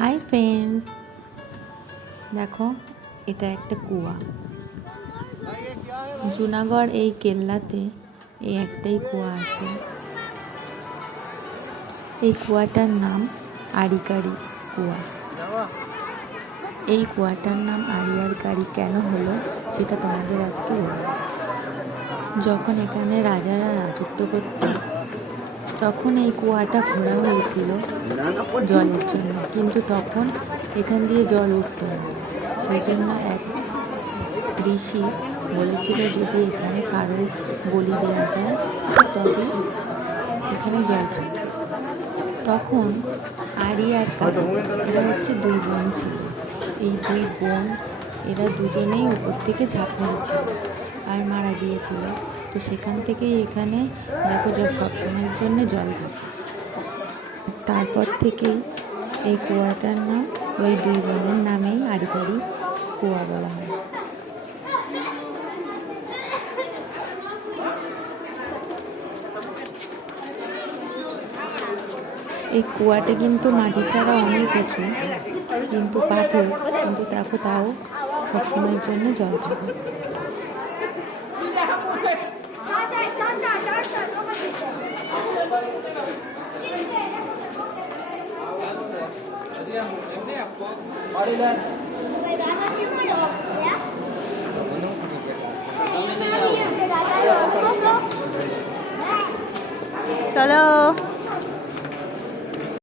Hi friends দেখো, এটা একটা কুয়া। জুনাগড় এই কেল্লাতে এই একটাই কুয়া আছে। এই কুয়াটার নাম আরিকারি কুয়া। এই কুয়াটার নাম আরিয়ার গাড়ি কেন হলো, সেটা তোমাদের আজকে বলব। যখন এখানে রাজারা রাজত্ব করত তখন এই কুয়াটা খোঁড়া হয়েছিল জলের জন্য। কিন্তু তখন এখান দিয়ে জল উঠতো না। সেই জন্য এক ঋষি বলেছিল, যদি এখানে কারও বলি দেওয়া যায়, তবে এখানে জল থাকে তখন আরি আর এরা হচ্ছে দুই বোন ছিল। এই দুই বোন, এরা দুজনেই উপর থেকে ঝাঁপ মেরেছিল আর মারা গিয়েছিল। তো সেখান থেকেই এখানে দেখো যে সবসময়ের জন্য জল থাকে। তারপর থেকেই এই কুয়াটার নাম, ওই দুই বোনের নামেই আড়িকারি কুয়া বলা হয়। এই কুয়াটা কিন্তু মাটি ছাড়া অনেক উঁচু, কিন্তু পাথর, কিন্তু দেখো তাও সবসময়ের জন্য জল থাকে। Body land.